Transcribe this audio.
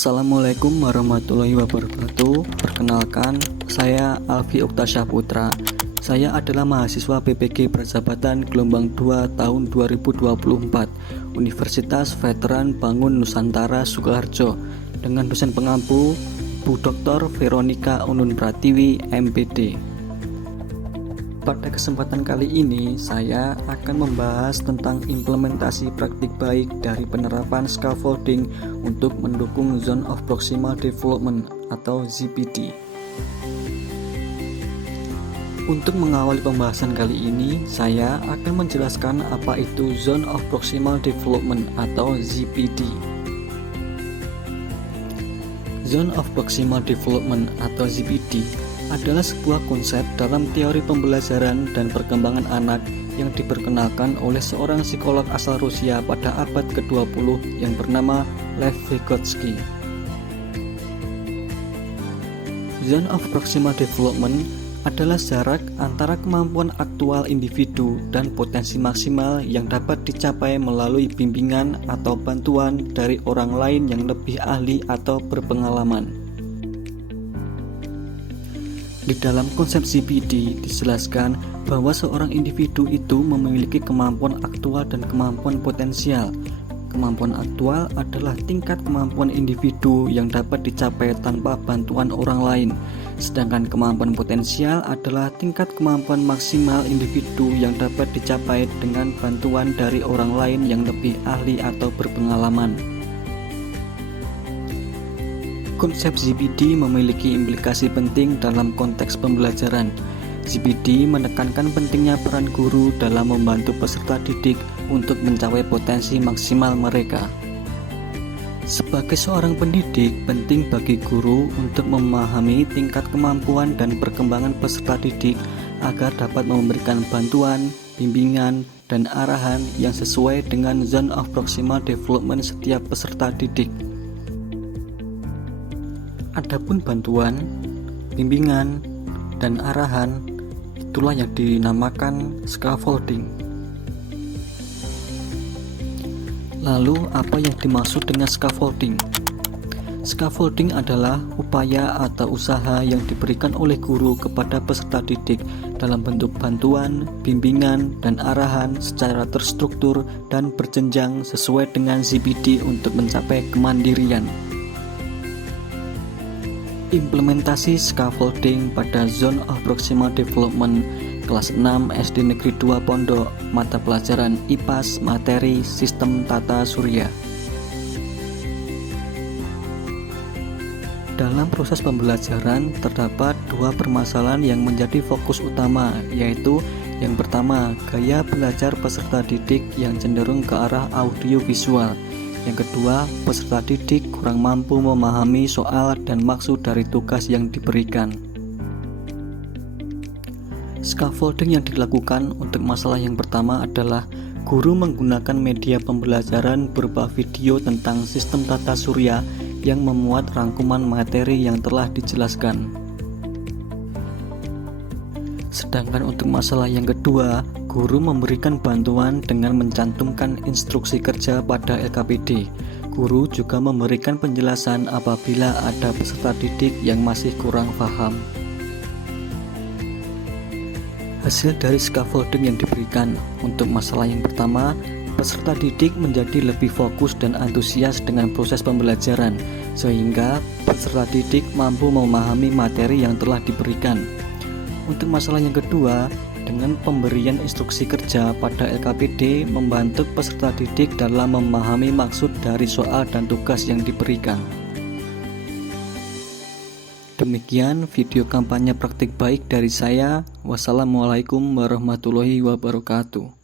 Assalamualaikum warahmatullahi wabarakatuh. Perkenalkan, saya Alfi Oktasya Putra. Saya adalah mahasiswa PPG Persahabatan gelombang 2 tahun 2024 Universitas Veteran Bangun Nusantara Sukoharjo dengan dosen pengampu Bu Dr. Veronica Unun Pratiwi, MPD. Pada kesempatan kali ini, saya akan membahas tentang implementasi praktik baik dari penerapan scaffolding untuk mendukung Zone of Proximal Development atau ZPD. Untuk mengawali pembahasan kali ini, saya akan menjelaskan apa itu Zone of Proximal Development atau ZPD. Zone of Proximal Development atau ZPD adalah sebuah konsep dalam teori pembelajaran dan perkembangan anak yang diperkenalkan oleh seorang psikolog asal Rusia pada abad ke-20 yang bernama Lev Vygotsky. Zone of Proximal Development adalah jarak antara kemampuan aktual individu dan potensi maksimal yang dapat dicapai melalui bimbingan atau bantuan dari orang lain yang lebih ahli atau berpengalaman. Di dalam konsep ZPD dijelaskan bahwa seorang individu itu memiliki kemampuan aktual dan kemampuan potensial. Kemampuan aktual adalah tingkat kemampuan individu yang dapat dicapai tanpa bantuan orang lain, sedangkan kemampuan potensial adalah tingkat kemampuan maksimal individu yang dapat dicapai dengan bantuan dari orang lain yang lebih ahli atau berpengalaman. Konsep ZPD memiliki implikasi penting dalam konteks pembelajaran. ZPD menekankan pentingnya peran guru dalam membantu peserta didik untuk mencapai potensi maksimal mereka. Sebagai seorang pendidik, penting bagi guru untuk memahami tingkat kemampuan dan perkembangan peserta didik agar dapat memberikan bantuan, bimbingan, dan arahan yang sesuai dengan Zone of Proximal Development setiap peserta didik. Adapun bantuan, bimbingan, dan arahan itulah yang dinamakan scaffolding. Lalu, apa yang dimaksud dengan scaffolding? Scaffolding adalah upaya atau usaha yang diberikan oleh guru kepada peserta didik dalam bentuk bantuan, bimbingan, dan arahan secara terstruktur dan berjenjang sesuai dengan ZPD untuk mencapai kemandirian. Implementasi scaffolding pada Zone of Proximal Development kelas 6 SD Negeri 2 Pondok, mata pelajaran IPAS, materi Sistem Tata Surya. Dalam proses pembelajaran terdapat dua permasalahan yang menjadi fokus utama, yaitu yang pertama, gaya belajar peserta didik yang cenderung ke arah audiovisual. Yang kedua, peserta didik kurang mampu memahami soal dan maksud dari tugas yang diberikan. Scaffolding yang dilakukan untuk masalah yang pertama adalah guru menggunakan media pembelajaran berupa video tentang sistem tata surya yang memuat rangkuman materi yang telah dijelaskan. Sedangkan untuk masalah yang kedua, guru memberikan bantuan dengan mencantumkan instruksi kerja pada LKPD. Guru juga memberikan penjelasan apabila ada peserta didik yang masih kurang paham. Hasil dari scaffolding yang diberikan untuk masalah yang pertama, peserta didik menjadi lebih fokus dan antusias dengan proses pembelajaran, sehingga peserta didik mampu memahami materi yang telah diberikan. Untuk masalah yang kedua, dengan pemberian instruksi kerja pada LKPD membantu peserta didik dalam memahami maksud dari soal dan tugas yang diberikan. Demikian video kampanye praktik baik dari saya. Wassalamualaikum warahmatullahi wabarakatuh.